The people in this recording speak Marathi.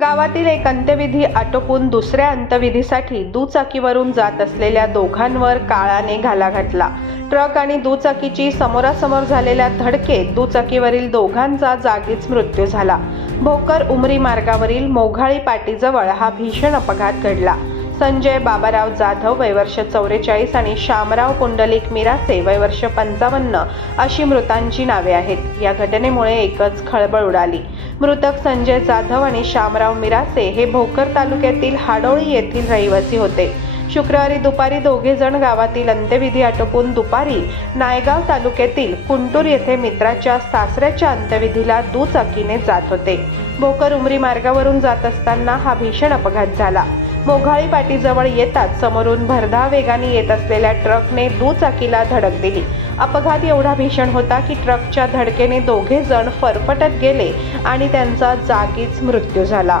गावातील एक अंत्यविधी आटोपून दुसऱ्या अंत्यविधीसाठी दुचाकीवरून जात असलेल्या दोघांवर काळाने घाला घातला. ट्रक आणि दुचाकीची समोरासमोर झालेल्या धडकेत दुचाकीवरील दोघांचा जागीच मृत्यू झाला. भोकर उमरी मार्गावरील मोघाळी पाटीजवळ हा भीषण अपघात घडला. संजय बाबाराव जाधव वयवर्ष चौवेचाळीस आणि शामराव पुंडलिक मिरासे वयवर्ष पंचावन्न अशी मृतांची नावे आहेत. या घटनेमुळे एकच खळबळ उडाली. मृतक संजय जाधव आणि शामराव मिरासे हे भोकर तालुक्यातील हाडोळी येथील रहिवासी होते. शुक्रवारी दुपारी दोघे जण गावातील अंत्यविधी आटोपून दुपारी नायगाव तालुक्यातील कुंटूर येथे मित्राच्या सासऱ्याच्या अंत्यविधीला दुचाकीने जात होते. भोकर उमरी मार्गावरून जात असताना हा भीषण अपघात झाला. मोघाळी पाटीजवळ येताच समोरून भरधा वेगाने येत असलेल्या ट्रकने दुचाकीला धडक दिली. अपघात एवढा भीषण होता की ट्रकच्या धडकेने दोघे जण फरफटत गेले आणि त्यांचा जागीच मृत्यू झाला.